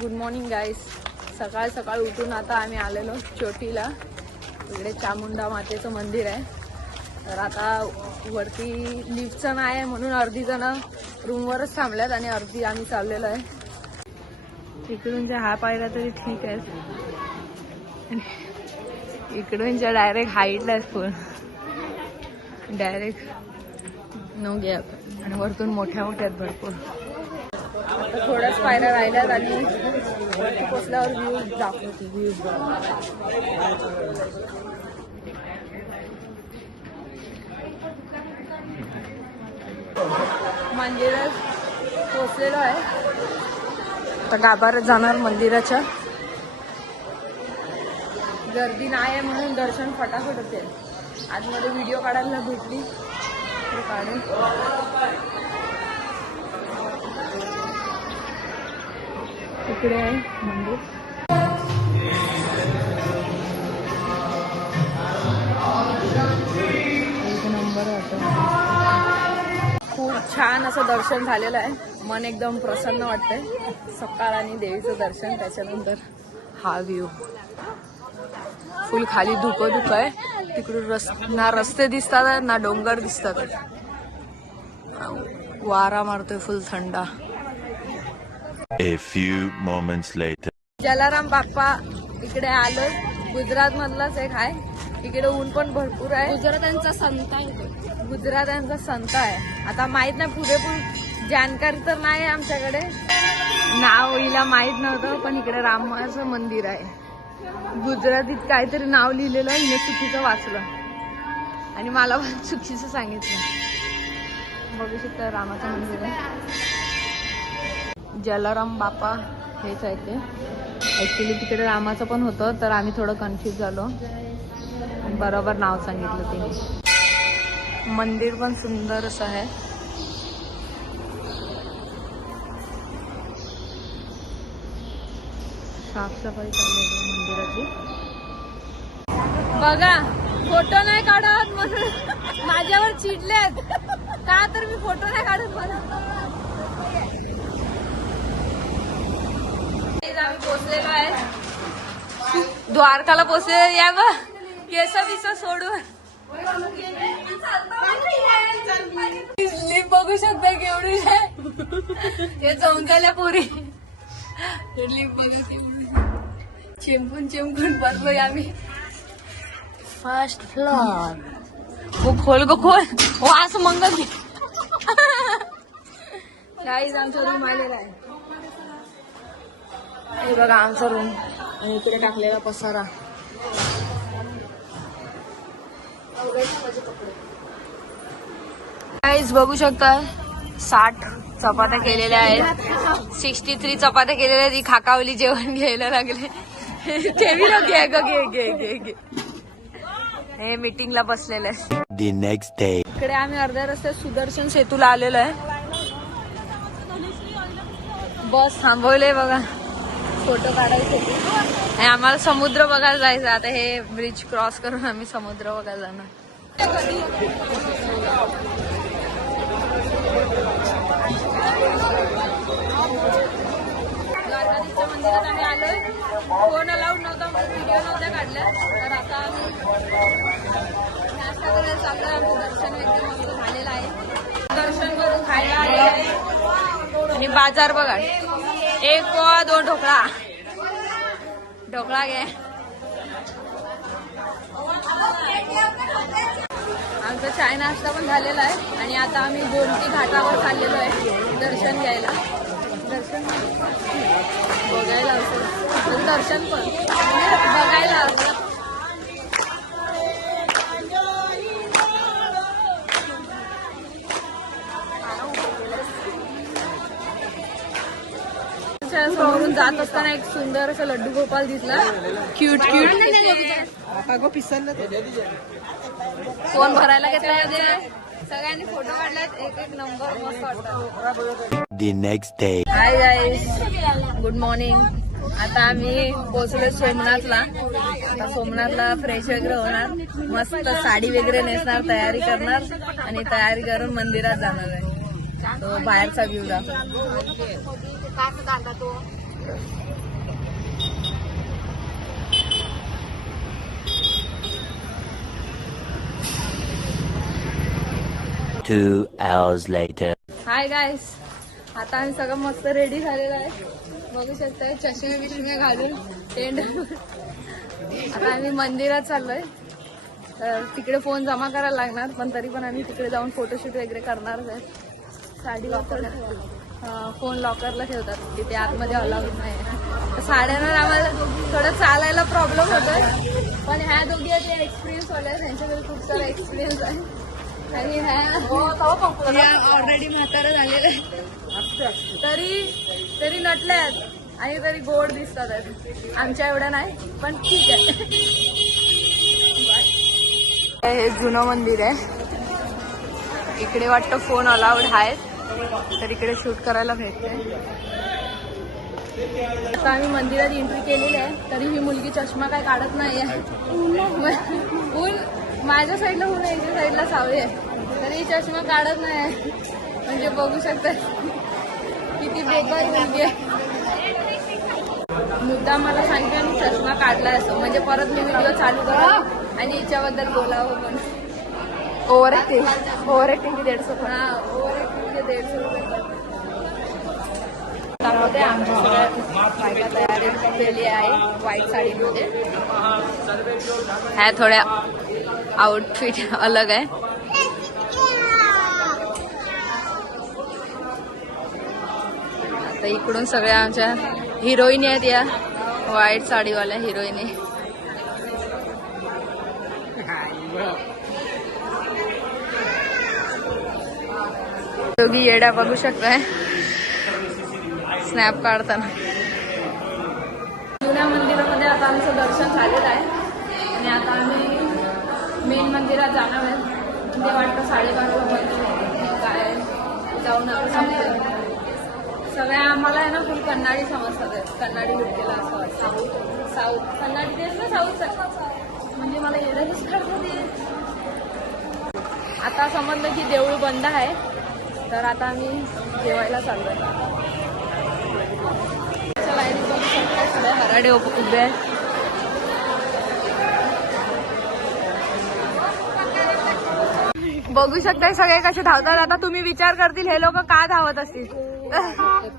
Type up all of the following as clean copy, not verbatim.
Good morning गाईस. सकाळ सकाळ उठून आता आम्ही आलेलो चोटीला. इकडे चामुंडा मातेचं मंदिर आहे. तर आता वरती लिफ्टचं नाही आहे म्हणून अर्धी जण रूमवरच थांबल्यात आणि अर्धी आम्ही चाललेलो आहे. इकडूनच्या हा पायऱ्या तरी ठीक आहे, इकडूनच्या डायरेक्ट हाईटला आहे फुल, डायरेक्ट नो गॅप. आणि वरतून मोठ्या मोठ्यात भरपूर. आता थोड्याच पायऱ्या राहिल्यात आणि वरती पोचल्यावर व्ह्यू दाखवते. व्ह्यू मंदिरात पोचलेलो आहे. आता गाभाऱ्यात जाणार मंदिराच्या. गर्दी नाही आहे म्हणून दर्शन फटाफट होते. आतमध्ये व्हिडिओ काढायला भेटली तर काढेल. इकडे आहे मंदिर. एक नंबर वाटत. खूप छान असं दर्शन झालेलं आहे. मन एकदम प्रसन्न वाटतंय. सकाळ आणि देवीचं दर्शन, त्याच्यानंतर हा व्ह्यू. फुल खाली धुकं आहे. तिकडून ना रस्ते दिसतात ना डोंगर दिसतात. वारा मारतोय फुल थंडा. A few moments later. Jalaram बाप्पा इकडे आलो. गुजरात मधलाच एक आहे. इकडे ऊन पण भरपूर आहे. गुजरातांचा संत आहे. गुजरातांचा संत आहे. आता माहित नाही, पुरेपूर जानकारी तर नाही आमच्याकडे. नाव हिला माहित नव्हतं, पण इकडे रामाचं मंदिर आहे. गुजरातीत काहीतरी नाव लिहिलेलं, हिने चुकीचं वाचलं आणि मला पण चुकीचं सांगितलं. बघू शकता रामाचं मंदिर आहे. जलाराम बाप्पा हेच आहे ते. ऍक्च्युली तिकडे रामाचं पण होतं, तर आम्ही थोडं कन्फ्युज झालो. बरोबर नाव सांगितलं तिने. मंदिर पण सुंदर असं आहे. साफसफाई चालू आहे मंदिराची. बघा, फोटो नाही काढत म्हणून माझ्यावर चिडलेत. का तर मी फोटो नाही काढत म्हणून. आम्ही पोचलेलो आहे. द्वारकाला पोचलेलो. या ग केस बिस सोडून. लिप बघू शकता केवढी हे जाऊन झाल्या पुरी. लिप बघू चिंपून चिंपून बसलोय आम्ही. First floor. गो खोल गो खोल. हो असं मंगल गाईज आमचा रूम आलेला आहे. हे बघा आमचा रूम. आणि इकडे टाकलेला पसारा. गाईज बघू शकता 60 चपात्या केलेल्या आहेत. 63 चपात्या केलेल्या आहेत. ही खाकावली जेवण घ्यायला लागले. ठेवी ना घे घे घे घे. हे मीटिंगला बसलेलं आहे. The next day. इकडे आम्ही अर्ध्या रस्त्यात सुदर्शन सेतूला आलेलो आहे. बस थांबवले बघा फोटो काढायचे. आणि आम्हाला समुद्र बघायला जायचं. आता हे ब्रिज क्रॉस करून आम्ही समुद्र बघायला जाणार. द्वारकाधीशच्या मंदिरात आम्ही आलोय. फोन अलाउड नव्हता म्हणून व्हिडिओ नव्हत्या काढल्या. तर आता आम्ही नाश्ता करायला चाललोय. आमचं दर्शन एकदम मस्त झालेलं आहे. दर्शन करून खायला आलेलं आहे. आणि बाजार बघा. 1 पोहा 2 ढोकळा. ढोकळा घे. आमचा चाय नाश्ता पण झालेला आहे. आणि आता आम्ही गोमती घाटावर चाललेलो आहे दर्शन घ्यायला. दर्शन बघायला असं दर्शन पण बघायला असं. समोरून जात असताना एक सुंदर असं लड्डू गोपाल दिसला. Cute cute. फोन भरायला घेतला. सगळ्यांनी फोटो काढलात. एक नंबर मस्त वाटतं. The next day. Hi guys, good morning. आता आम्ही पोहोचलो सोमनाथला. आता सोमनाथला फ्रेश वगैरे होणार. मस्त साडी वगैरे नेसणार, तयारी करणार आणि तयारी करून मंदिरात जाणार आहे. तो बाहेरचा व्ह्यू दाखव. 2 hours later. हाय गाईस, आता आम्ही सगळं मस्त रेडी झालेलं आहे. बघू शकता चष्मे बिष्मे घालून टेंट. आता आम्ही मंदिरात चाललोय. तर तिकडे फोन जमा करायला लागणार, पण तरी पण आम्ही तिकडे जाऊन फोटोशूट वगैरे करणारच आहे. साडी लॉकर, फोन लॉकरला ठेवतात तिथे, आतमध्ये अलाउड नाही. साड्यांवर आम्हाला थोडं चालायला प्रॉब्लेम होतोय, पण ह्या दोघी ते एक्सपिरियन्स होत्या, त्यांच्याकडे खूप सारा एक्सपिरियन्स आहे. आणि ह्या ऑलरेडी म्हातारा झालेलं आहे, तरी नटले आहेत आणि तरी गोड दिसतात आहेत. आमच्या एवढं नाही, पण ठीक आहे. हे जुनं मंदिर आहे. इकडे वाटतं फोन अलाउड आहेत, तर इकडे शूट करायला भेटते. आता आम्ही मंदिरात एंट्री केलेली आहे, तरी ही मुलगी चष्मा काय काढत नाहीये. ऊन माझ्या साईडला ऊन आहे, याच्या साईडला सावली आहे, तरी चष्मा काढत नाही. म्हणजे बघू शकता किती बेकार मुलगी आहे. मुद्दा मला सांगते आणि चष्मा काढलाय असं, म्हणजे परत मी व्हिडिओ चालू करावं आणि हिच्याबद्दल बोलावं. पण ओव्हर ऍक्टिंग की 150. हा, ओव्हर ऍक्टिंग के 150 रुपये. त्यामध्ये आमच्या सगळ्या बायका तयारी केली आहे व्हाईट साडीमध्ये. ह्या थोड्या आउटफिट अलग आहे. आता इकडून सगळ्या आमच्या हिरोईनी आहेत, या व्हाईट साडीवाल्या हिरोईनी. दोघी येड्या बघू शकताय स्नॅप काढताना. जुन्या मंदिरामध्ये आता आमचं दर्शन झालेलं आहे आणि आता आम्ही मेन मंदिरात जाणार आहे. ते वाटतं 12:30 बंद होतं काय, जाऊन समजेल. सगळ्या आम्हाला आहे ना फुल कन्नाडी समजतात, कन्नाडी लुटकेला असं वाटतं. साऊथ कन्नाडी तेच ना, साऊथ म्हणजे मला येणंच कळतं. आता समजलं की देऊळ बंद आहे, तर आता आम्ही जेवायला चाललोय. लाईनीत बघू शकता सगळे हराडे उभे आहेत. बघू शकताय सगळे कसे धावतात. आता तुम्ही विचार करतील हे लोक का धावत असतील.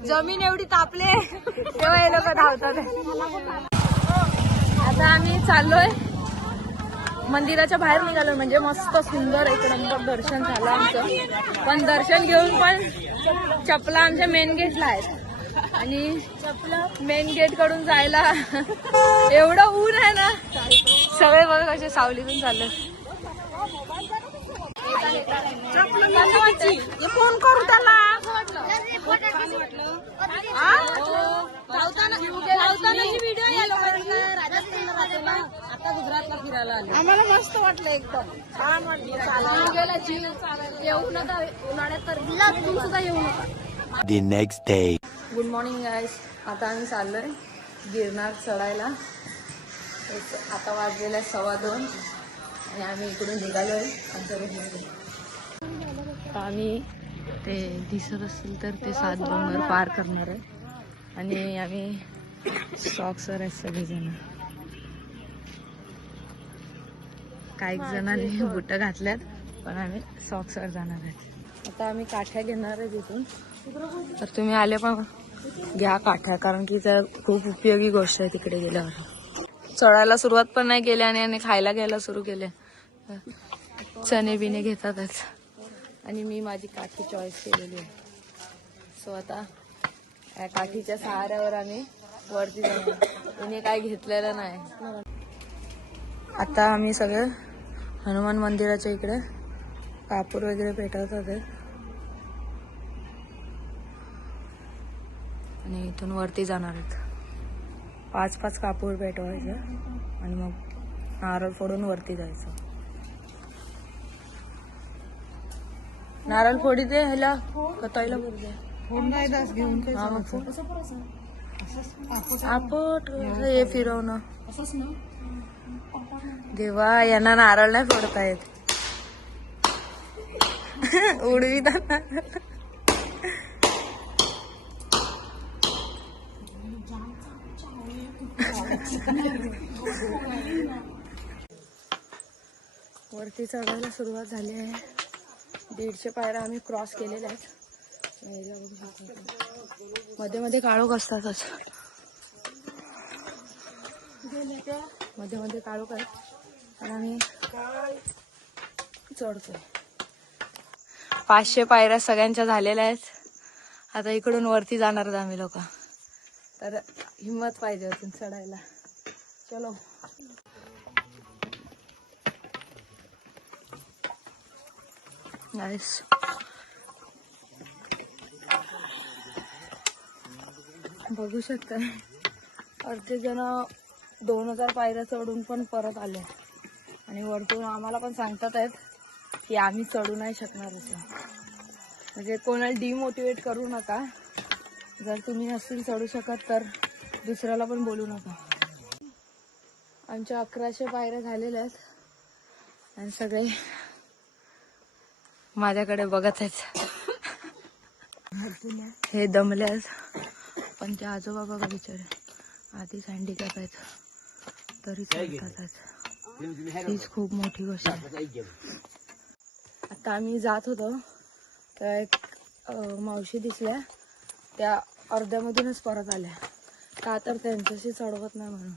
जमीन एवढी तापले तेव्हा हे लोक धावतात. आता आम्ही चाललोय मंदिराच्या बाहेर निघालो, म्हणजे मस्त सुंदर एक नंबर दर्शन झालं आमचं. पण दर्शन घेऊन पण चपला आमच्या मेन गेटला आहेत आणि मेन गेट कडून जायला एवढं ऊन आहे ना. सगळे बघ कसे सावलीतून चालले. फोन करू त्याला. आता गुजरातला फिरायला आलो. आम्हाला मस्त वाटलं, एकदम छान वाटलं. येऊ नका उन्हाळ्यात, तर सुद्धा येऊ नका. The next day. Good morning guys. आता आम्ही चाललोय गिरनार चढायला. आता वाजलेला 2:15 आणि आम्ही इकडून निघालोय आमच्या रूममध्ये. आम्ही ते दिसत असतील तर ते 7 डोंगर पार करणार आहे आणि आम्ही सॉक्सवर आहेत सगळेजण. काही जणांनी बुट घातल्यात, पण आम्ही सॉक्सवर जाणार आहेत. आता आम्ही काठ्या घेणार आहे तिथून, तर तुम्ही आले पण घ्या काठ्या, कारण की त्या खूप उपयोगी गोष्ट आहे तिकडे गेल्यावर. चढायला सुरुवात पण नाही केली आणि खायला घ्यायला सुरू केले. चणे बिणे घेतातच आणि मी माझी काठी चॉईस केलेली आहे. सो आता या काठीच्या सहाऱ्यावर आम्ही वरती जाणार. तिने काय घेतलेलं नाही. आता आम्ही सगळे हनुमान मंदिराच्या इकडे कापूर वगैरे पेटवतात आणि इथून वरती जाणार आहेत. 5-5 कापूर पेटवायचं आणि मग नारळ फोडून वरती जायचं. नारळ फोडी दे ह्याला कताईला बोल दे. हा मग आपट हे फिरवणं. देवा, यांना नारळ नाही फोडता येत. उडवीतात. वरती चढायला सुरुवात झाली आहे. 150 पायऱ्या आम्ही क्रॉस केलेल्या आहेत. मध्ये मध्ये काळोख असतातच, मध्ये मध्ये काळोख आहेत आणि आम्ही चढतोय. 500 पायऱ्या सगळ्यांच्या झालेल्या आहेत. आता इकडून वरती जाणार आहेत आम्ही लोक, तर हिम्मत पाहिजे अजून चढायला. चलो. नाईस. बघू शकता अर्धे जण 2000 पायऱ्या चढून पण परत आले आणि वरतून आम्हाला पण सांगतात आहेत की आम्ही चढू नाही शकणार असं. म्हणजे कोणाला डिमोटिवेट करू नका. जर तुम्ही नसतील चढू शकत तर दुसऱ्याला पण बोलू नका. आमच्या 1100 पायऱ्या झालेल्या आहेत आणि सगळे माझ्याकडे बघत आहेत. हे दमले आहेत, पण ते आजोबा बघा बिचारे आधीच हँडिकॅप आहेत तरी चढतात. हीच खूप मोठी गोष्ट आहे. आता आम्ही जात होतो तर एक मावशी दिसल्या, त्या अर्ध्यामधूनच परत आल्या. का तर त्यांच्याशी चढवत नाही म्हणून.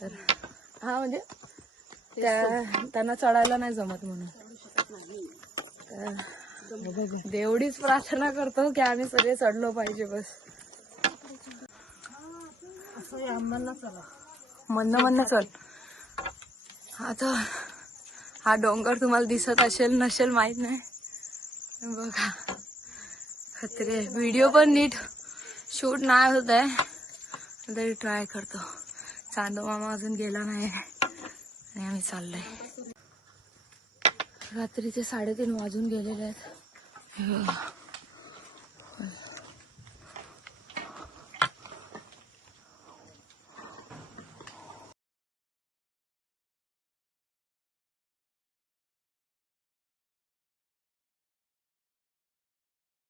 तर हा म्हणजे त्यांना चढायला नाही जमत म्हणून. तर एवढीच प्रार्थना करतो की आम्ही सगळे चढलो पाहिजे बस. म्हणणं चल. आता हा डोंगर तुम्हाला दिसत असेल नसेल माहित नाही, बघा खतरे. व्हिडिओ पण नीट शूट नाही होत आहे तरी ट्राय करतो. चांदो मामा अजून गेला नाही आणि आम्ही चाललोय. रात्रीचे 3:30 वाजून गेलेले आहेत.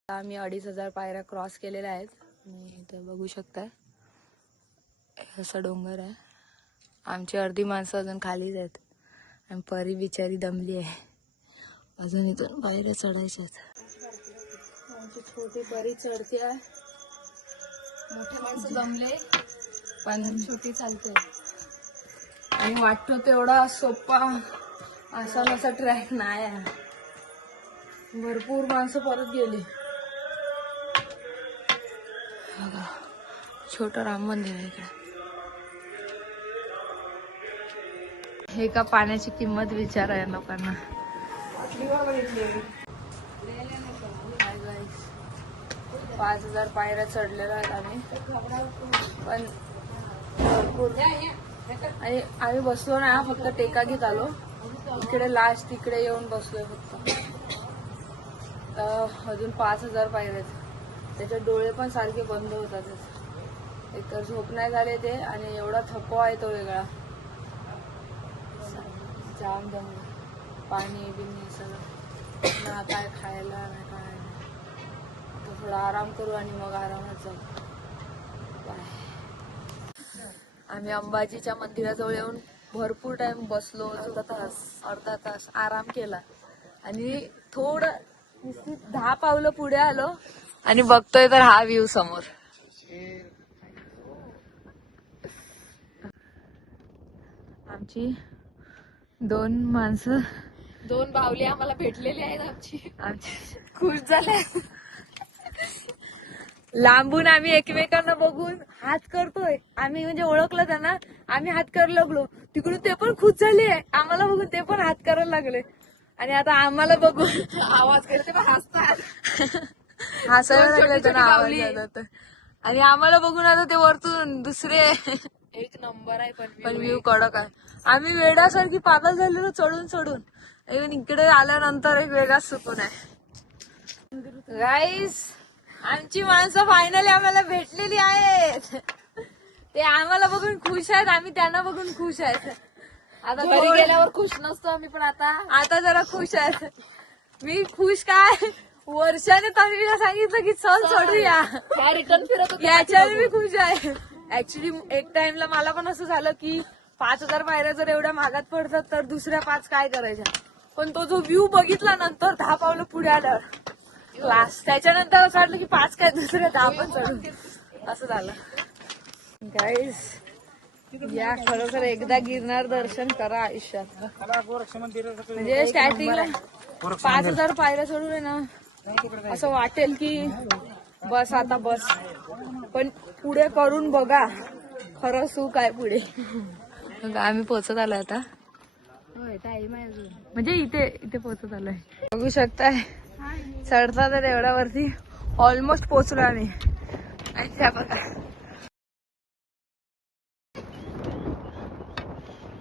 आम्ही 2500 पायऱ्या क्रॉस केलेल्या आहेत. इथं बघू शकता असं डोंगर आहे. आमची अर्धी माणसं अजून खालीच आहेत आणि परी बिचारी दमली आहे. अजून इथून पायऱ्या चढायच्या आहेत. आमची छोटी परी चढते आहे. मोठे माणसं दमले पण छोटी चालते. आणि वाटतो तेवढा सोपा असा नसा ट्रॅक नाही आहे. भरपूर माणसं परत गेली. छोटं राम मंदिर आहे इकडे. हे का पाण्याची किंमत विचारा या लोकांना. 5000 पायऱ्या चढलेल्या आहेत आम्ही, पण भरपूर. आणि आम्ही बसलो ना, फक्त टेका घेत आलो. इकडे लास्ट तिकडे येऊन बसलोय फक्त. अजून 5000 पायऱ्या आहेत. त्याचे डोळे पण सारखे बंद होतात. एक तर झोप नाही झाले ते, आणि एवढा थकवा आहे तो वेगळा. जाम दमले. पाणी बिणी सगळं ना, काय खायला ना काय. आता थोडा आराम करू आणि मग आरामात जाऊ. आम्ही अंबाजीच्या मंदिराजवळ येऊन भरपूर टाइम बसलो. अर्धा तास आराम केला आणि थोडं 10 पावलं पुढे आलो आणि बघतोय तर हा व्ह्यू समोर. आमची 2 माणसं, 2 बावली आम्हाला भेटलेली आहेत. आमची खुश झाले. लांबून आम्ही एकमेकांना बघून हात करतोय. आम्ही म्हणजे ओळखलं त्यांना, आम्ही हात करायला लागलो. तिकडून ते पण खुश झाले. आम्हाला बघून ते पण हात करायला लागले. आणि आता आम्हाला बघून आवाज करते पण हसतात. हसायला लागले त्यांना आवाज येतात. आणि आम्हाला बघून आता ते वरतून दुसरे एक नंबर आहे पण व्ह्यू कडक आहे. आम्ही वेड्यासारखी पागल झालेलो चढून चढून. इव्हन इकडे आल्यानंतर एक वेगळाच सुकून आहे. गाईस, आमची माणसं फायनली आम्हाला भेटलेली आहेत. ते आम्हाला बघून खुश आहेत, आम्ही त्यांना बघून खुश आहेत. आता घरी गेल्यावर खुश नसतो आम्ही, पण आता जरा खुश आहेत. मी खुश काय, वर्षाने तन्वीला सांगितलं की चल चढूया, रिटर्न फिरत याच्याने मी खुश आहे. ऍक्च्युली एक टाइमला मला पण असं झालं की 5000 पायऱ्या जर एवढ्या महागात पडतात तर दुसऱ्या 5 काय करायच्या. पण तो जो व्ह्यू बघितला नंतर 10 पावलं पुढे आल्यावर क्लास, त्याच्यानंतर असं वाटलं की 5 काय दुसरे 10 पण चढू, असं झालं. गाईस या खरोखर एकदा गिरनार दर्शन करा आयुष्यात. म्हणजे स्टार्टिंगला 5,000 पायऱ्या चढून आहे ना, असं वाटेल की बस आता बस, पण पुढे करून बघा खरं सुख आहे पुढे. मग आम्ही पोहोचत आलोय आता, म्हणजे इथे पोहोचत आलोय. बघू शकताय चढता तर एवढ्या वरती ऑलमोस्ट पोहोचलो आम्ही. आणि त्या बघा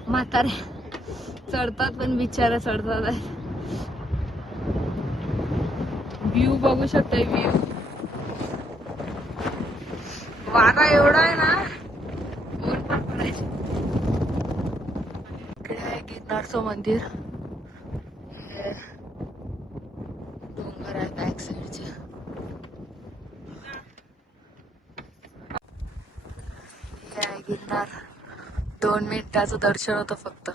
म्हातारे चढतात पण बिचारा चढतात आहे. व्ह्यू बघू शकताय, व्ह्यू वारा एवढा आहे ना, ऊन पण पडायचे. इकडे आहे गिरनारचं मंदिर, डोंगर आहे बॅक साईडचे. हे आहे गिरनार. 2 मिनिटाचं दर्शन होतं फक्त.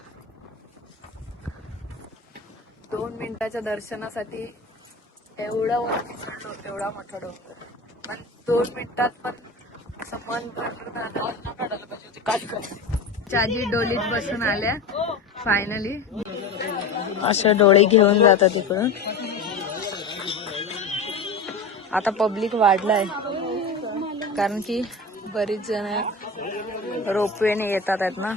2 मिनिटाच्या दर्शनासाठी एवढा वरती चढलो, एवढा मोठा डोंगर. पण 2 मिनिटात पण असं मन भरून आलं. चाजी डोलीत बसून आल्या फायनली. असे डोळे घेऊन जातात तिकडून. आता पब्लिक वाढलाय कारण की बरीच जण रोपवेने येतात आहेत ना.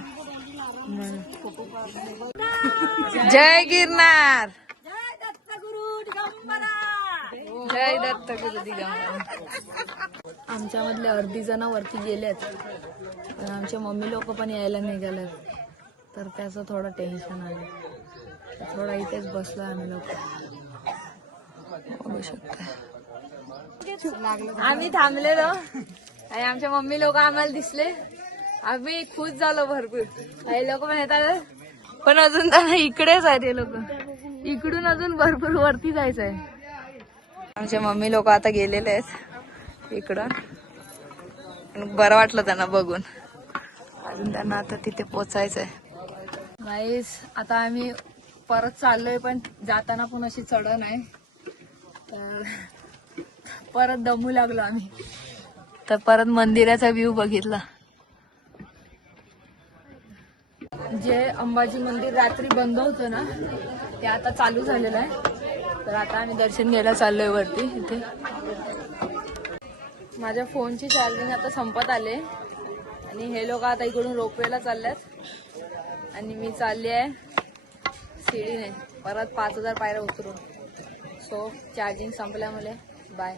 जय गिरनार, जय दत्त गुरु दिगंबर. आमच्या मधले अर्धी जण वरती गेलेत, आमचे मम्मी लोक पण यायला निघालेत, तर त्याचं थोडं टेन्शन आलं. थोडा इथेच बसलो आम्ही लोक. बघू शकता आम्ही थांबलेलो आणि आमच्या मम्मी लोक आम्हाला दिसले, आम्ही खुश झालो भरपूर. काही लोक पण येतात, पण अजून इकडेच आहेत हे लोक, इकडून अजून भरपूर वरती जायचंय. आमचे मम्मी लोक आता गेलेले आहेत इकडं. बरं वाटलं त्यांना बघून, अजून त्यांना आता तिथे पोचायचंय. गाईस आता आम्ही परत चाललोय, पण जाताना पण अशी चढण आहे, तर परत दमू लागलो आम्ही. तर परत मंदिराचा व्ह्यू बघितला. जे अंबाजी मंदिर रात्री बंद होतं ना, ते आता चालू झालेलं आहे. तर आता आम्ही दर्शन घ्यायला चाललोय वरती. इथे माझ्या फोनची चार्जिंग आता संपत आले आणि हे लोक आता इकडून रोपवेला चालल्यात आणि मी चालली आहे शिडीने परत 5,000 पायऱ्या उतरून. सो चार्जिंग संपल्यामुळे बाय.